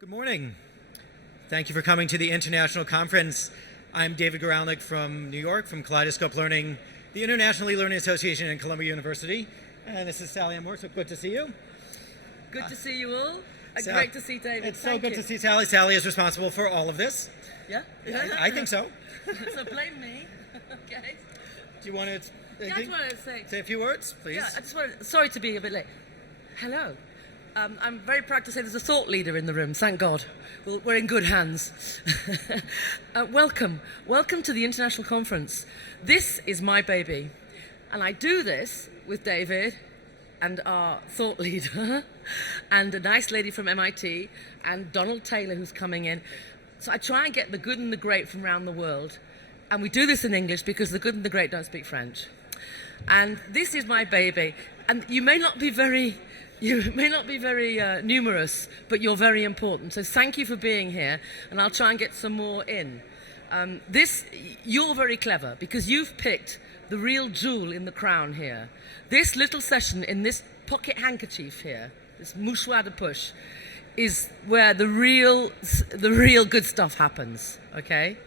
Good morning. Thank you for coming to the International Conference. I'm David Goralnik from New York, from Kaleidoscope Learning, the International E-Learning Association and Columbia University. And this is Sally Moore, so good to see you. Good to see you all. Great to see David. It's so good to see Sally. Sally is responsible for all of this. Yeah? I think so. So blame me. Okay. Do you want to I just wanted to say a few words, please? Yeah, I just wanted, sorry to be a bit late. Hello. I'm very proud to say there's a thought leader in the room, thank God. We're in good hands. Welcome. Welcome to the International Conference. This is my baby. And I do this with David and our thought leader and a nice lady from MIT and Donald Taylor who's coming in. So I try and get the good and the great from around the world. And we do this in English because the good and the great don't speak French. And this is my baby. And you may not be very numerous, but you're very important. So thank you for being here, and I'll try and get some more in. You're very clever because you've picked the real jewel in the crown here. This little session in this pocket handkerchief here, this mouchoir de push, is where the real good stuff happens, okay?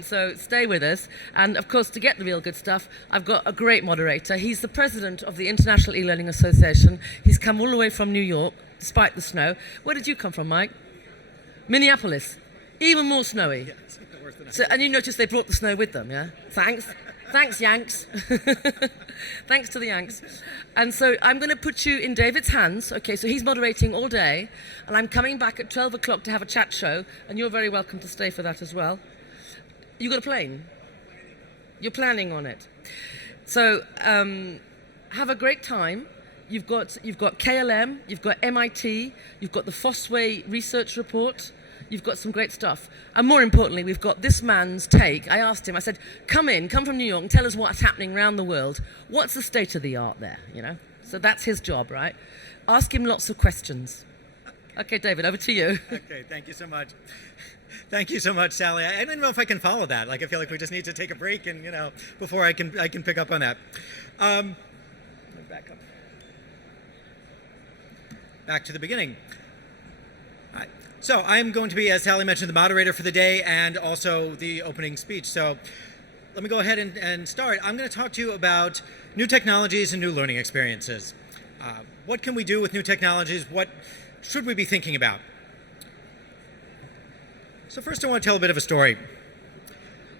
So stay with us. And of course, to get the real good stuff, I've got a great moderator. He's the president of the International E-Learning Association. He's come all the way from New York, despite the snow. Where did you come from, Mike? Minneapolis. Even more snowy. Yeah, it's worse than So, and you noticed they brought the snow with them, yeah? Thanks. Thanks, Yanks. Thanks to the Yanks. And so I'm going to put you in David's hands. Okay, so he's moderating all day. And I'm coming back at 12 o'clock to have a chat show. And you're very welcome to stay for that as well. You got a plane? You're planning on it. So have a great time. You've got KLM, you've got MIT, you've got the Fosway research report, you've got some great stuff. And more importantly, we've got this man's take. I asked him, I said, come from New York and tell us what's happening around the world. What's the state of the art there, you know? So that's his job, right? Ask him lots of questions. Okay, David, over to you. Okay, thank you so much. Thank you so much, Sally. I don't know if I can follow that. Like, I feel like we just need to take a break, and before I can pick up on that. Back up. Back to the beginning. All right. So I'm going to be, as Sally mentioned, the moderator for the day and also the opening speech. So let me go ahead and start. I'm going to talk to you about new technologies and new learning experiences. What can we do with new technologies? What should we be thinking about? So first I want to tell a bit of a story.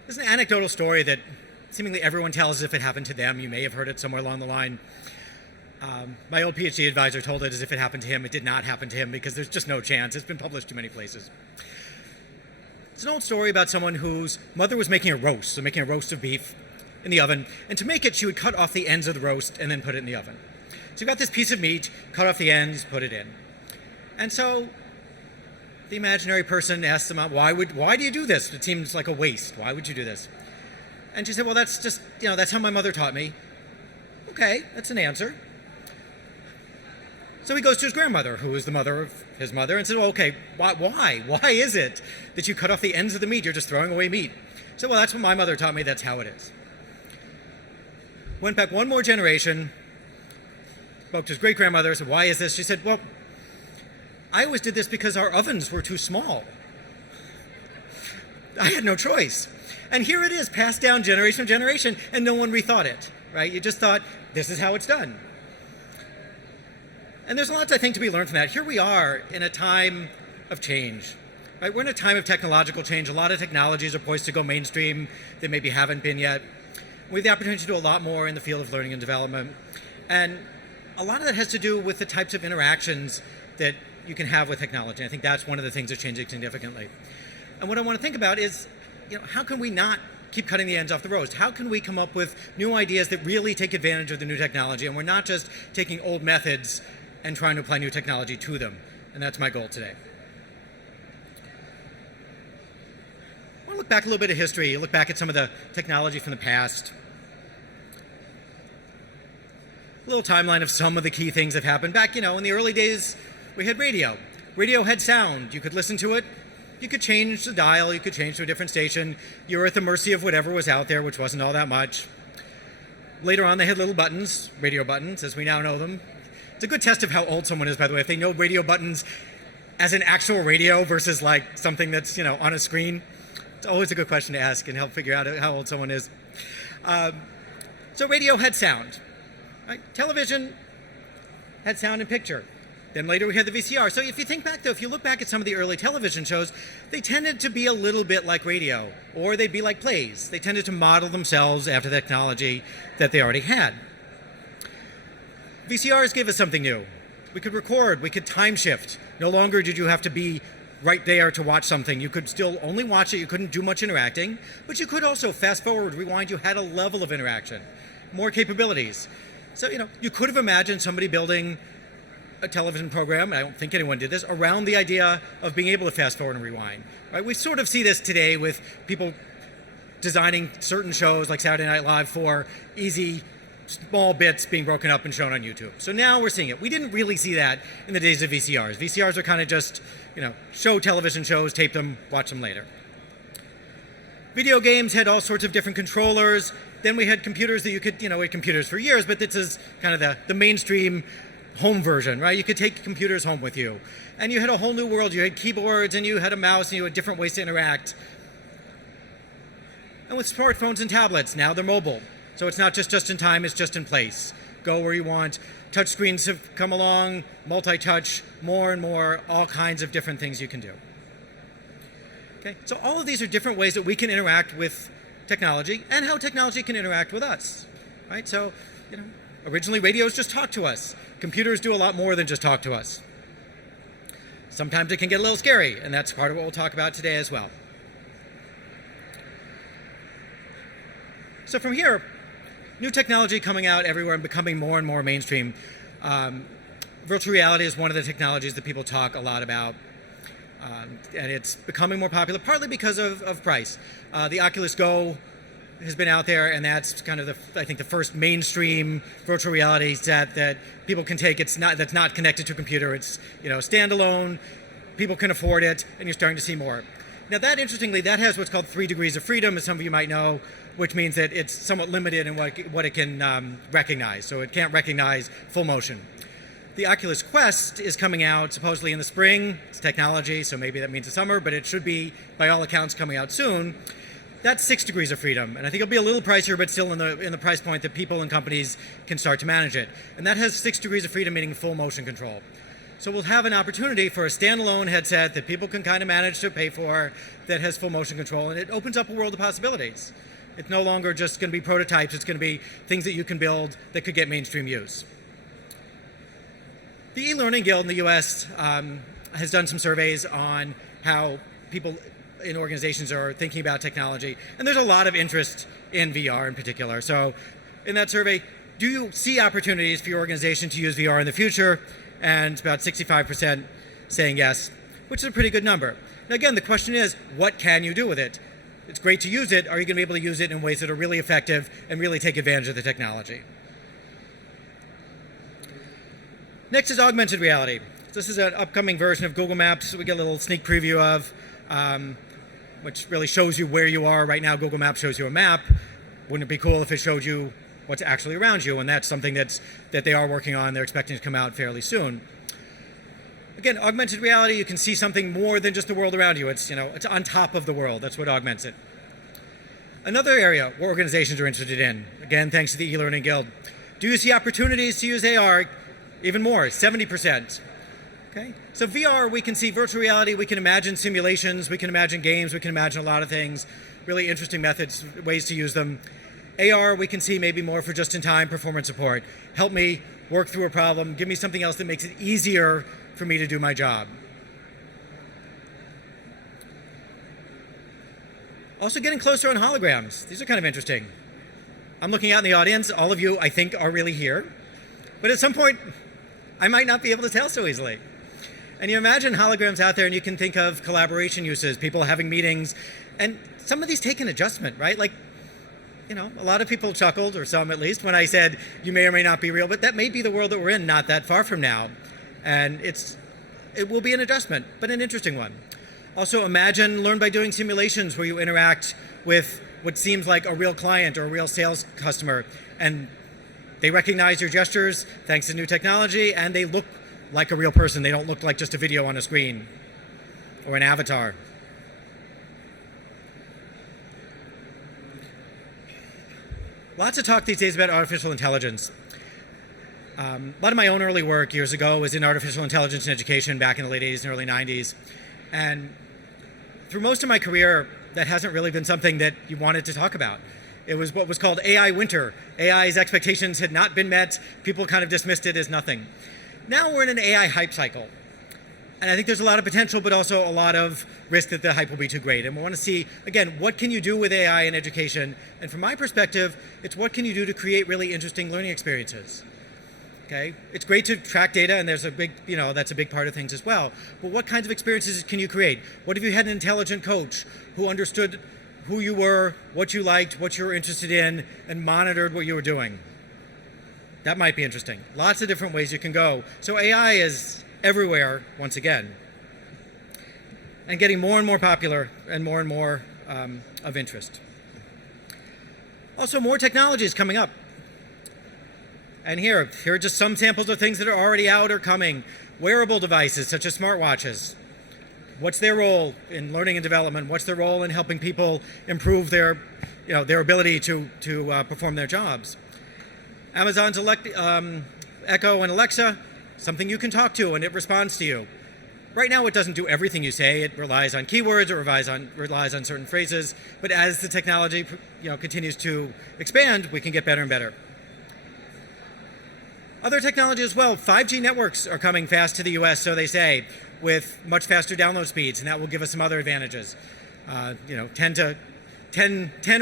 This is an anecdotal story that seemingly everyone tells as if it happened to them. You may have heard it somewhere along the line. My old PhD advisor told it as if it happened to him. It did not happen to him because there's just no chance. It's been published too many places. It's an old story about someone whose mother was making a roast of beef in the oven. And to make it, she would cut off the ends of the roast and then put it in the oven. So you got this piece of meat, cut off the ends, put it in. And so the imaginary person asks the mom, why do you do this? It seems like a waste. Why would you do this? And she said, well, that's just, that's how my mother taught me. Okay, that's an answer. So he goes to his grandmother, who is the mother of his mother, and said, well, okay, why? Why is it that you cut off the ends of the meat? You're just throwing away meat. He said, well, that's what my mother taught me. That's how it is. Went back one more generation, spoke to his great-grandmother, said, why is this? She said, well, I always did this because our ovens were too small. I had no choice. And here it is, passed down generation to generation, and no one rethought it, right? You just thought, this is how it's done. And there's a lot, I think, to be learned from that. Here we are in a time of change, right? We're in a time of technological change. A lot of technologies are poised to go mainstream that maybe haven't been yet. We have the opportunity to do a lot more in the field of learning and development. And a lot of that has to do with the types of interactions that you can have with technology. I think that's one of the things that's changing significantly. And what I want to think about is, how can we not keep cutting the ends off the roast? How can we come up with new ideas that really take advantage of the new technology? And we're not just taking old methods and trying to apply new technology to them. And that's my goal today. I want to look back a little bit of history, look back at some of the technology from the past. A little timeline of some of the key things that have happened. Back, in the early days, we had radio. Radio had sound. You could listen to it. You could change the dial. You could change to a different station. You were at the mercy of whatever was out there, which wasn't all that much. Later on, they had little buttons, radio buttons, as we now know them. It's a good test of how old someone is, by the way. If they know radio buttons, as an actual radio versus like something that's, on a screen? It's always a good question to ask and help figure out how old someone is. So radio had sound, right? Television had sound and picture. Then later we had the VCR. So if you think back, though, if you look back at some of the early television shows, they tended to be a little bit like radio, or they'd be like plays. They tended to model themselves after the technology that they already had. VCRs gave us something new. We could record, we could time shift. No longer did you have to be right there to watch something. You could still only watch it, you couldn't do much interacting, but you could also fast forward, rewind, you had a level of interaction, more capabilities. So, you could have imagined somebody building a television program, I don't think anyone did this, around the idea of being able to fast forward and rewind. Right? We sort of see this today with people designing certain shows like Saturday Night Live for easy, small bits being broken up and shown on YouTube. So now we're seeing it. We didn't really see that in the days of VCRs. VCRs are kind of just, show television shows, tape them, watch them later. Video games had all sorts of different controllers. Then we had computers that you could, we had computers for years, but this is kind of the mainstream home version, right? You could take computers home with you. And you had a whole new world. You had keyboards and you had a mouse and you had different ways to interact. And with smartphones and tablets, now they're mobile. So it's not just in time, it's just in place. Go where you want. Touch screens have come along, multi-touch, more and more, all kinds of different things you can do. Okay, so all of these are different ways that we can interact with technology and how technology can interact with us, right? So, originally radios just talk to us. Computers do a lot more than just talk to us. Sometimes it can get a little scary, and that's part of what we'll talk about today as well. So from here, new technology coming out everywhere and becoming more and more mainstream. Virtual reality is one of the technologies that people talk a lot about. And it's becoming more popular, partly because of price. The Oculus Go has been out there, and that's kind of I think the first mainstream virtual reality set that people can take. That's not connected to a computer. It's standalone. People can afford it, and you're starting to see more. Now that, interestingly, that has what's called 3 degrees of freedom, as some of you might know, which means that it's somewhat limited in what it can recognize. So it can't recognize full motion. The Oculus Quest is coming out supposedly in the spring. It's technology, so maybe that means the summer, but it should be, by all accounts, coming out soon. That's 6 degrees of freedom, and I think it'll be a little pricier, but still in the price point that people and companies can start to manage it. And that has 6 degrees of freedom, meaning full motion control. So we'll have an opportunity for a standalone headset that people can kind of manage to pay for that has full motion control, and it opens up a world of possibilities. It's no longer just going to be prototypes, it's going to be things that you can build that could get mainstream use. The e-learning guild in the US has done some surveys on how people in organizations are thinking about technology, and there's a lot of interest in VR in particular. So in that survey, do you see opportunities for your organization to use VR in the future? And about 65% saying yes, which is a pretty good number. Now again, the question is, what can you do with it? It's great to use it. Are you going to be able to use it in ways that are really effective and really take advantage of the technology? Next is augmented reality. This is an upcoming version of Google Maps we get a little sneak preview of, which really shows you where you are. Right now, Google Maps shows you a map. Wouldn't it be cool if it showed you what's actually around you? And that's something that they are working on. They're expecting to come out fairly soon. Again, augmented reality, you can see something more than just the world around you. It's on top of the world. That's what augments it. Another area where organizations are interested in, again, thanks to the e-learning guild. Do you see opportunities to use AR? Even more, 70%. Okay? So VR, we can see virtual reality, we can imagine simulations, we can imagine games, we can imagine a lot of things, really interesting methods, ways to use them. AR, we can see maybe more for just-in-time performance support. Help me work through a problem, give me something else that makes it easier for me to do my job. Also getting closer on holograms. These are kind of interesting. I'm looking out in the audience. All of you, I think, are really here. But at some point, I might not be able to tell so easily. And you imagine holograms out there, and you can think of collaboration uses, people having meetings, and some of these take an adjustment, right? Like, a lot of people chuckled, or some at least, when I said you may or may not be real, but that may be the world that we're in not that far from now. And it will be an adjustment, but an interesting one. Also, imagine learn by doing simulations where you interact with what seems like a real client or a real sales customer, and they recognize your gestures thanks to new technology, and they look like a real person. They don't look like just a video on a screen or an avatar. Lots of talk these days about artificial intelligence. A lot of my own early work years ago was in artificial intelligence in education back in the late 80s and early 90s. And through most of my career, that hasn't really been something that you wanted to talk about. It was what was called AI winter. AI's expectations had not been met. People kind of dismissed it as nothing. Now we're in an AI hype cycle. And I think there's a lot of potential, but also a lot of risk that the hype will be too great. And we want to see, again, what can you do with AI in education? And from my perspective, it's what can you do to create really interesting learning experiences? Okay? It's great to track data, and there's a big, that's a big part of things as well. But what kinds of experiences can you create? What if you had an intelligent coach who understood who you were, what you liked, what you were interested in, and monitored what you were doing? That might be interesting. Lots of different ways you can go. So AI is everywhere, once again, and getting more and more popular and more of interest. Also, more technology is coming up. And here are just some samples of things that are already out or coming. Wearable devices, such as smartwatches. What's their role in learning and development? What's their role in helping people improve their ability to perform their jobs? Amazon's Echo and Alexa, something you can talk to and it responds to you. Right now, it doesn't do everything you say. It relies on keywords, it relies on certain phrases. But as the technology continues to expand, we can get better and better. Other technology as well. 5G networks are coming fast to the US, so they say, with much faster download speeds, and that will give us some other advantages. 10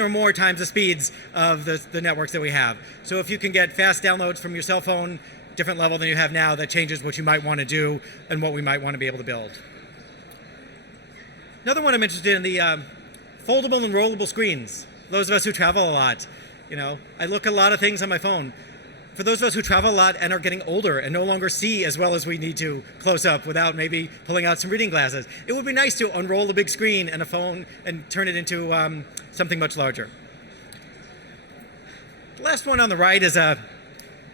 or more times the speeds of the networks that we have. So if you can get fast downloads from your cell phone, different level than you have now, that changes what you might want to do and what we might want to be able to build. Another one I'm interested in, the foldable and rollable screens. Those of us who travel a lot, I look at a lot of things on my phone. For those of us who travel a lot and are getting older and no longer see as well as we need to close up without maybe pulling out some reading glasses, it would be nice to unroll a big screen and a phone and turn it into something much larger. The last one on the right is a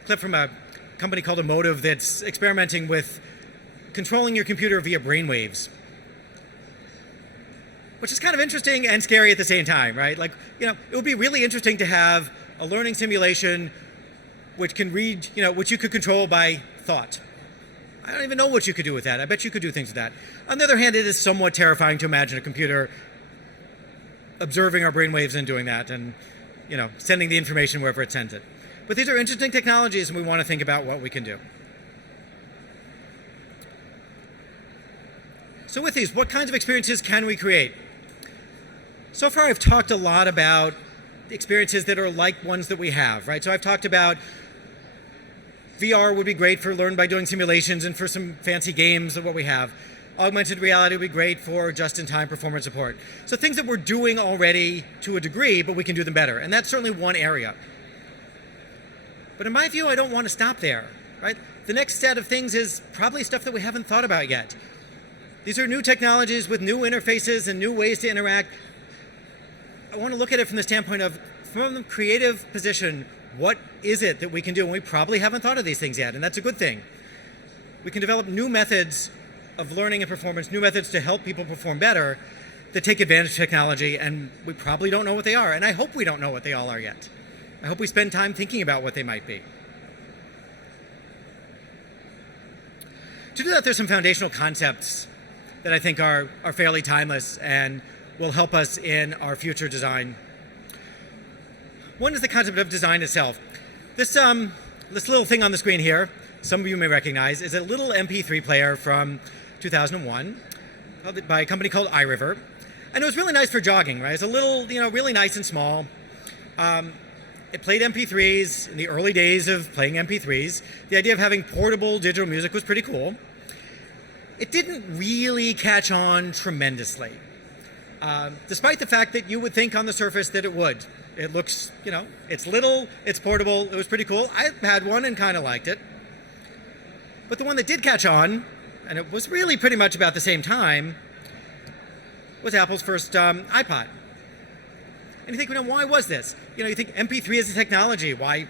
clip from a company called Emotive that's experimenting with controlling your computer via brainwaves, which is kind of interesting and scary at the same time, right? It would be really interesting to have a learning simulation which can read, which you could control by thought. I don't even know what you could do with that. I bet you could do things with that. On the other hand, it is somewhat terrifying to imagine a computer observing our brainwaves and doing that and, sending the information wherever it sends it. But these are interesting technologies, and we want to think about what we can do. So with these, what kinds of experiences can we create? So far, I've talked a lot about experiences that are like ones that we have, right? So I've talked about VR would be great for learn by doing simulations and for some fancy games of what we have. Augmented reality would be great for just-in-time performance support. So things that we're doing already to a degree, but we can do them better. And that's certainly one area. But in my view, I don't want to stop there, right? The next set of things is probably stuff that we haven't thought about yet. These are new technologies with new interfaces and new ways to interact. I want to look at it from the standpoint of, from the creative position, what is it that we can do? And we probably haven't thought of these things yet, and that's a good thing. We can develop new methods of learning and performance, new methods to help people perform better that take advantage of technology, and we probably don't know what they are, and I hope we don't know what they all are yet. I hope we spend time thinking about what they might be. To do that, there's some foundational concepts that I think are fairly timeless and will help us in our future design. One is the concept of design itself. This little thing on the screen here, some of you may recognize, is a little MP3 player from 2001 by a company called iRiver. And it was really nice for jogging, right? It's a little, really nice and small. It played MP3s in the early days of playing MP3s. The idea of having portable digital music was pretty cool. It didn't really catch on tremendously, despite the fact that you would think on the surface that it would. It looks, it's little, it's portable, it was pretty cool. I had one and kind of liked it. But the one that did catch on, and it was really pretty much about the same time, was Apple's first iPod. And you think, why was this? You think MP3 is a technology. Why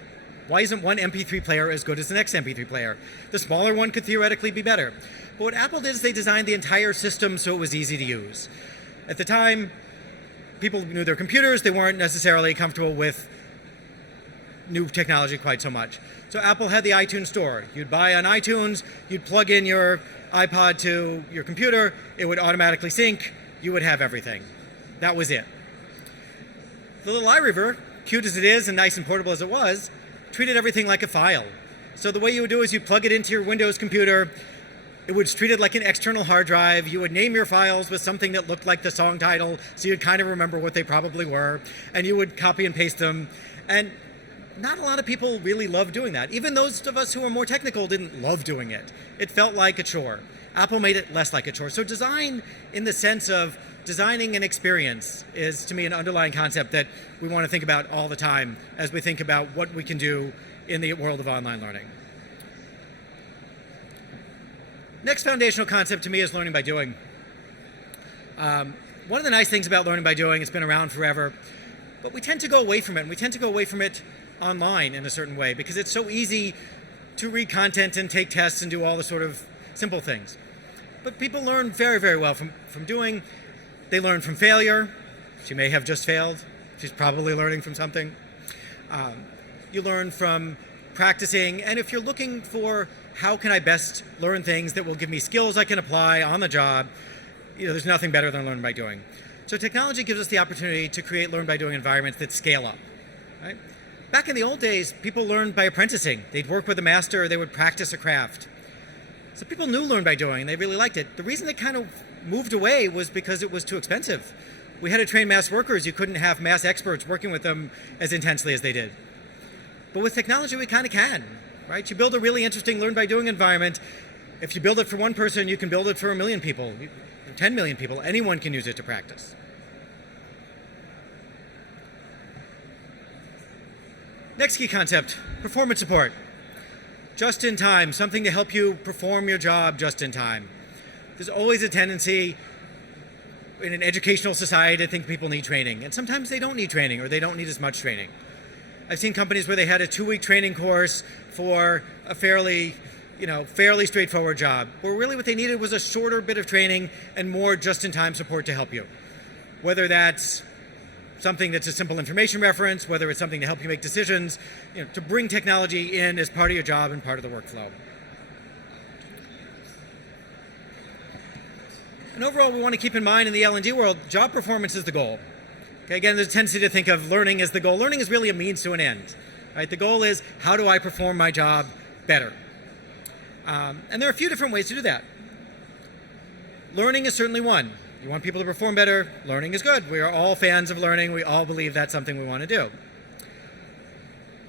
Why isn't one MP3 player as good as the next MP3 player? The smaller one could theoretically be better. But what Apple did is they designed the entire system so it was easy to use. At the time, people knew their computers. They weren't necessarily comfortable with new technology quite so much. So Apple had the iTunes Store. You'd buy on iTunes, you'd plug in your iPod to your computer, it would automatically sync, you would have everything. That was it. The little iRiver, cute as it is and nice and portable as it was, treated everything like a file. So the way you would do is you'd plug it into your Windows computer, it was treated like an external hard drive, you would name your files with something that looked like the song title, so you'd kind of remember what they probably were, and you would copy and paste them. And not a lot of people really loved doing that. Even those of us who are more technical didn't love doing it. It felt like a chore. Apple made it less like a chore. So design, in the sense of designing an experience, is to me an underlying concept that we want to think about all the time as we think about what we can do in the world of online learning. Next foundational concept to me is learning by doing. One of the nice things about learning by doing, it's been around forever, but we tend to go away from it, and we tend to go away from it online in a certain way because it's so easy to read content and take tests and do all the sort of simple things. But people learn very, very well from doing. They learn from failure. She may have just failed. She's probably learning from something. You learn from practicing, and if you're looking for how can I best learn things that will give me skills I can apply on the job, there's nothing better than learn by doing. So technology gives us the opportunity to create learn by doing environments that scale up. Right? Back in the old days, people learned by apprenticing. They'd work with a master, or they would practice a craft. So people knew learn by doing, they really liked it. The reason it kind of moved away was because it was too expensive. We had to train mass workers. You couldn't have mass experts working with them as intensely as they did. But with technology, we kind of can, right? You build a really interesting learn by doing environment. If you build it for one person, you can build it for 1 million people, 10 million people. Anyone can use it to practice. Next key concept, performance support. Just in time, something to help you perform your job just in time. There's always a tendency in an educational society to think people need training, and sometimes they don't need training, or they don't need as much training. I've seen companies where they had a 2-week training course for a fairly straightforward job, where really what they needed was a shorter bit of training and more just-in-time support to help you. Whether that's something that's a simple information reference, whether it's something to help you make decisions, to bring technology in as part of your job and part of the workflow. And overall, we want to keep in mind in the L&D world, job performance is the goal. Okay, again, there's a tendency to think of learning as the goal. Learning is really a means to an end. Right? The goal is, how do I perform my job better? And there are a few different ways to do that. Learning is certainly one. You want people to perform better, learning is good. We are all fans of learning. We all believe that's something we want to do.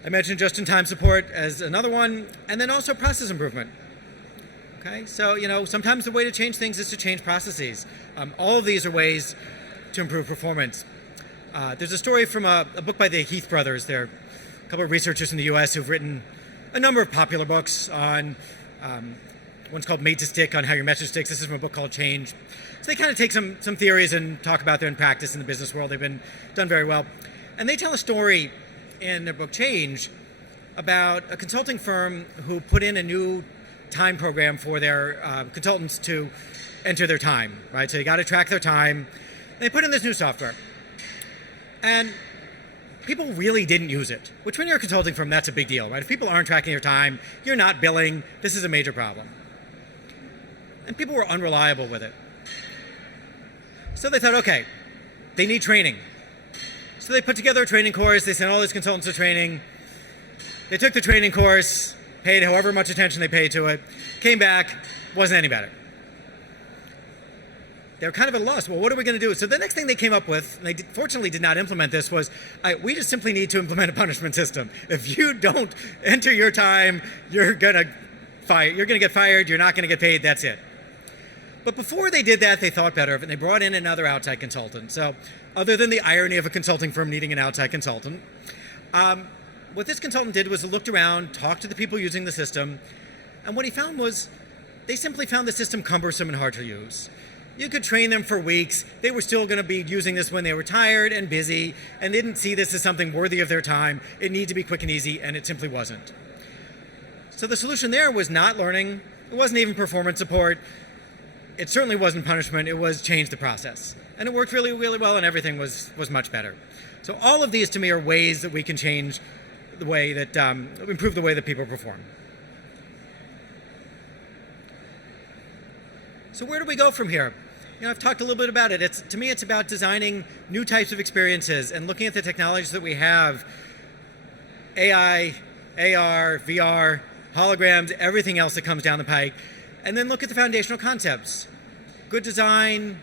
I mentioned just-in-time support as another one, and then also process improvement. Okay, so sometimes the way to change things is to change processes. All of these are ways to improve performance. There's a story from a book by the Heath brothers. They're a couple of researchers in the US who've written a number of popular books on, one's called Made to Stick, on how your message sticks. This is from a book called Change. So they kind of take some theories and talk about them in practice in the business world. They've been done very well. And they tell a story in their book Change about a consulting firm who put in a new time program for their consultants to enter their time, right? So you got to track their time. And they put in this new software. And people really didn't use it, which when you're a consulting firm, that's a big deal, right? If people aren't tracking their time, you're not billing, this is a major problem. And people were unreliable with it. So they thought, okay, they need training. So they put together a training course, they sent all these consultants to training. They took the training course, paid however much attention they paid to it, came back, wasn't any better. They were kind of at a loss. Well, what are we going to do? So the next thing they came up with, and they fortunately did not implement this, was we just simply need to implement a punishment system. If you don't enter your time, you're going to get fired, you're not going to get paid, that's it. But before they did that, they thought better of it, and they brought in another outside consultant. So other than the irony of a consulting firm needing an outside consultant, what this consultant did was looked around, talked to the people using the system, and what he found was they simply found the system cumbersome and hard to use. You could train them for weeks. They were still going to be using this when they were tired and busy and didn't see this as something worthy of their time. It needed to be quick and easy, and it simply wasn't. So the solution there was not learning. It wasn't even performance support. It certainly wasn't punishment. It was change the process. And it worked really, really well, and everything was much better. So all of these, to me, are ways that we can change the way that, improve the way that people perform. So where do we go from here? I've talked a little bit about it. To me, it's about designing new types of experiences and looking at the technologies that we have, AI, AR, VR, holograms, everything else that comes down the pike, and then look at the foundational concepts. Good design,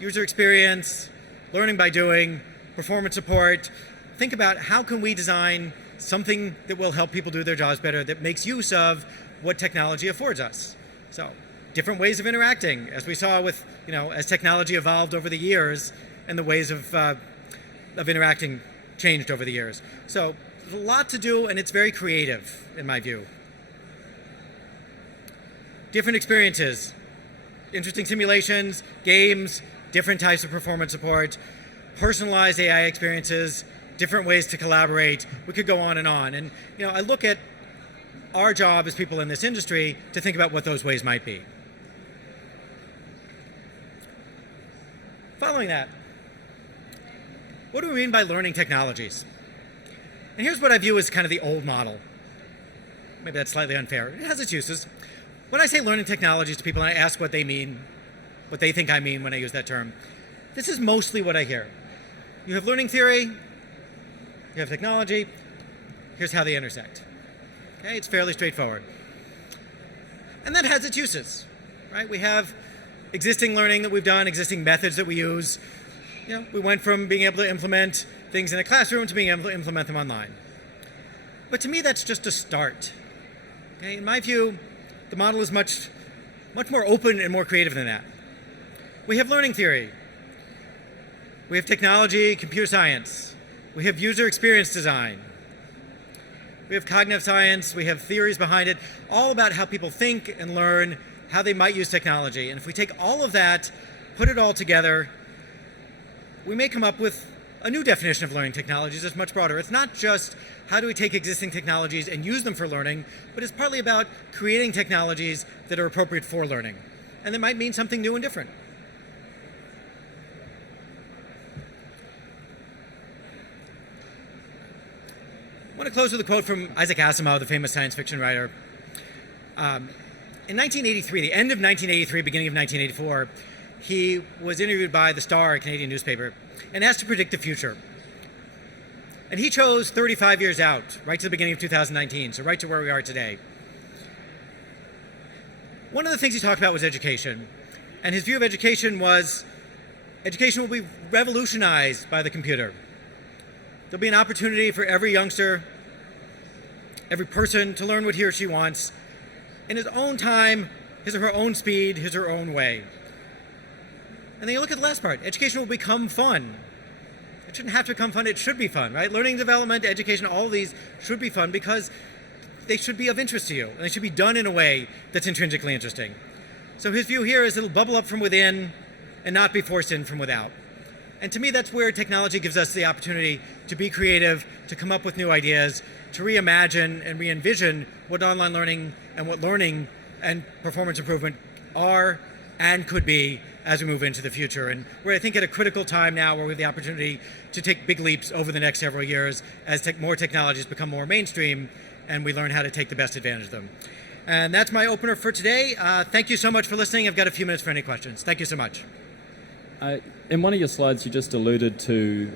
user experience, learning by doing, performance support. Think about how can we design something that will help people do their jobs better, that makes use of what technology affords us. So different ways of interacting, as we saw with, as technology evolved over the years and the ways of interacting changed over the years. So there's a lot to do, and it's very creative, in my view. Different experiences, interesting simulations, games, different types of performance support, personalized AI experiences, different ways to collaborate. We could go on. And I look at our job as people in this industry to think about what those ways might be. Following that, what do we mean by learning technologies? And here's what I view as kind of the old model. Maybe that's slightly unfair. It has its uses. When I say learning technologies to people and I ask what they mean, what they think I mean when I use that term, this is mostly what I hear. You have learning theory, you have technology, here's how they intersect. Okay, it's fairly straightforward. And that has its uses, right? We have existing learning that we've done, existing methods that we use. We went from being able to implement things in a classroom to being able to implement them online. But to me, that's just a start. Okay, in my view, the model is much more open and more creative than that. We have learning theory. We have technology, computer science. We have user experience design. We have cognitive science. We have theories behind it, all about how people think and learn, how they might use technology. And if we take all of that, put it all together, we may come up with a new definition of learning technologies that's much broader. It's not just how do we take existing technologies and use them for learning, but it's partly about creating technologies that are appropriate for learning. And that might mean something new and different. I want to close with a quote from Isaac Asimov, the famous science fiction writer. In 1983, the end of 1983, beginning of 1984, he was interviewed by The Star, a Canadian newspaper, and asked to predict the future. And he chose 35 years out, right to the beginning of 2019, so right to where we are today. One of the things he talked about was education. And his view of education was, education will be revolutionized by the computer. There'll be an opportunity for every youngster, every person to learn what he or she wants in his own time, his or her own speed, his or her own way. And then you look at the last part. Education will become fun. It shouldn't have to become fun. It should be fun, right? Learning, development, education, all of these should be fun because they should be of interest to you. And they should be done in a way that's intrinsically interesting. So his view here is it'll bubble up from within and not be forced in from without. And to me, that's where technology gives us the opportunity to be creative, to come up with new ideas, to reimagine and re-envision what online learning and what learning and performance improvement are and could be as we move into the future. And we're, I think, at a critical time now where we have the opportunity to take big leaps over the next several years as more technologies become more mainstream and we learn how to take the best advantage of them. And that's my opener for today. Thank you so much for listening. I've got a few minutes for any questions. Thank you so much. In one of your slides, you just alluded to,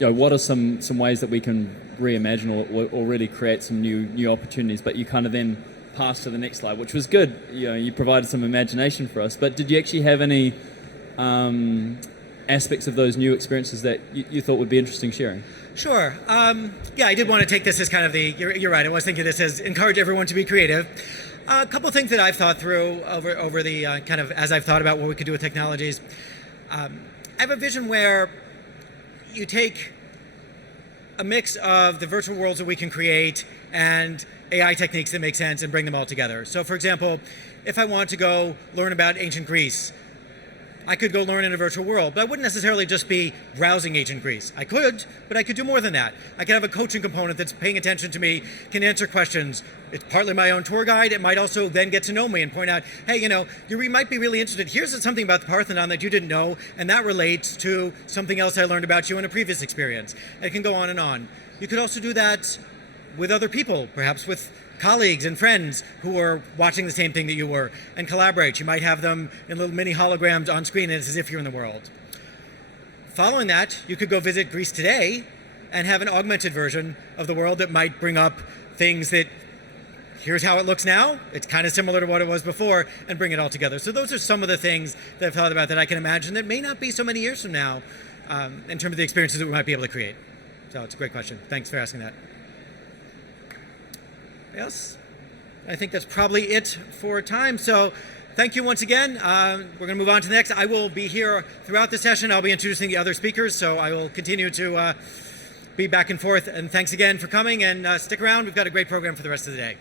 what are some ways that we can reimagine or really create some new opportunities, but you kind of then passed to the next slide, which was good. You provided some imagination for us, but did you actually have any aspects of those new experiences that you thought would be interesting sharing? Sure. Yeah, I did want to take this as kind of you're right, I was thinking this as encourage everyone to be creative. A couple of things that I've thought through over the kind of as I've thought about what we could do with technologies. I have a vision where you take a mix of the virtual worlds that we can create and AI techniques that make sense and bring them all together. So for example, if I want to go learn about ancient Greece, I could go learn in a virtual world, but I wouldn't necessarily just be browsing ancient Greece. I could, but I could do more than that. I could have a coaching component that's paying attention to me, can answer questions. It's partly my own tour guide. It might also then get to know me and point out, hey, you might be really interested. Here's something about the Parthenon that you didn't know, and that relates to something else I learned about you in a previous experience. And it can go on and on. You could also do that with other people, perhaps with colleagues and friends who are watching the same thing that you were, and collaborate. You might have them in little mini holograms on screen, and it's as if you're in the world. Following that, you could go visit Greece today and have an augmented version of the world that might bring up things that, here's how it looks now, it's kind of similar to what it was before, and bring it all together. So those are some of the things that I've thought about that I can imagine that may not be so many years from now in terms of the experiences that we might be able to create. So it's a great question. Thanks for asking that. Yes, I think that's probably it for time. So thank you once again. We're going to move on to the next. I will be here throughout the session. I'll be introducing the other speakers, so I will continue to be back and forth. And thanks again for coming, and stick around. We've got a great program for the rest of the day.